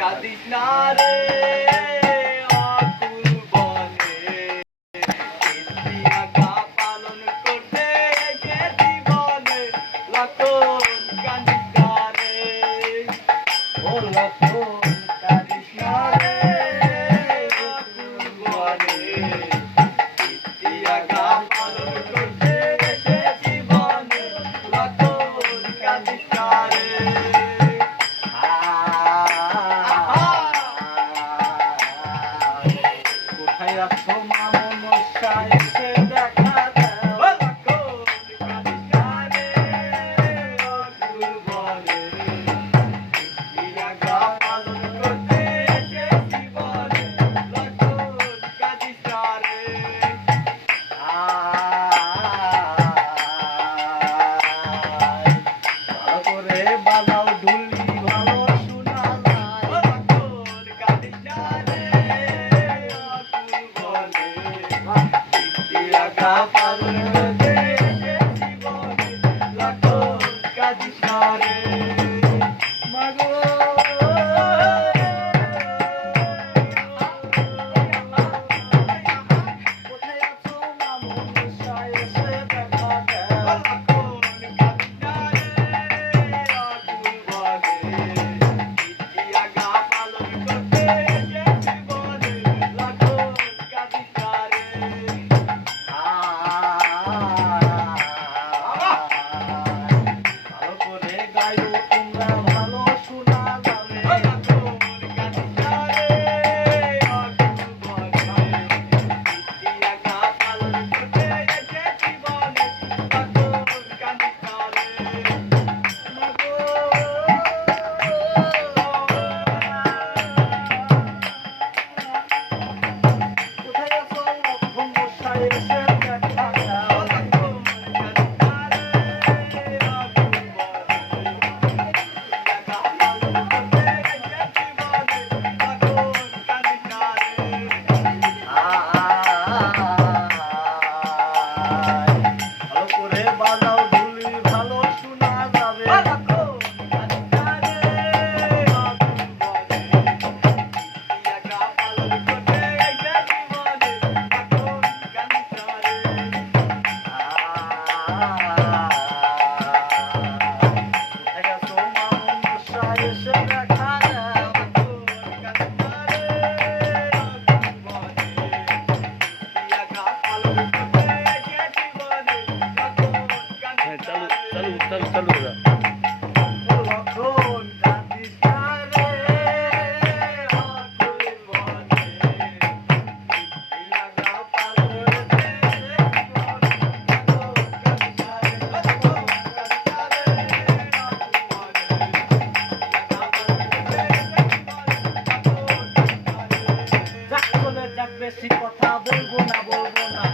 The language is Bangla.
কাঁদিস না রে অকুল বনে ইতি আজ্ঞা পালন করতে এসে জীবনে লক্ষণ কাঁদিস না রে ও লক্ষণ কাঁদিস না রে অকুল বনে ইতি আজ্ঞা পালন করতে এসে জীবনে লক্ষণ কাঁদিস না রে কোথায় আছো মামুন মশাই এসে দেখা দাও লক্ষণ কাঁদিস না রে অকুল বনে ইতি আজ্ঞা পালন করতে এসে জীবনে লক্ষণ কাঁদিস না রে ভালো করে বাজাও ঢুলি ভালো শোনা যায় লক্ষণ কাঁদিস না রে অকুল বনে ইতি আজ্ঞা পালন করতে এসে জীবনে লক্ষণ কাঁদিস না রে মাগো কোথায় আছো মামুন মশাই এসে দেখা দাও লক্ষণ কাঁদিস না রে অকুল বনে ইতি আজ্ঞা পালন করতে এসে জীবনে লক্ষণ কাঁদিস না রে ভালো করে গাইও তোমরা ভালো শোনা যাবে লক্ষণ কাঁদিস না রে অকুল বনে ইতি আজ্ঞা পালন করতে এসে জীবনে লক্ষণ কাঁদিস না রে মাগো কোথায় আছো লক্ষণ মশাই এসে দেখা দাও লক্ষণ কাঁদিস না রে অকুল বনে ইতি আজ্ঞা পালন করতে এসে জীবনে লক্ষণ কাঁদিস না রে ভালো করে বাজাও ঢুলি ভালো শোনা যাবে লক্ষণ কাঁদিস না রে অকুল বনে ইতি আজ্ঞা পালন করতে এসে জীবনে লক্ষণ কাঁদিস না রে কোথায় আছো মামুন মশাই এসে দেখা দাও লক্ষণ কাঁদিস না রে অকুল বনে ইতি আজ্ঞা পালন করতে এসে জীবনে লক্ষণ কাঁদিস না রে লক্ষণ কাঁদিস না রে অকুল বনে ইতি আজ্ঞা পালন করতে এসে জীবনে লক্ষণ কাঁদিস না রে লক্ষণ কাঁদিস না রে অকুল বনে ইতি আজ্ঞা পালন করতে এসে জীবনে লক্ষণ কাঁদিস না রে যাক চলে যাক বেশি কথা বলবো না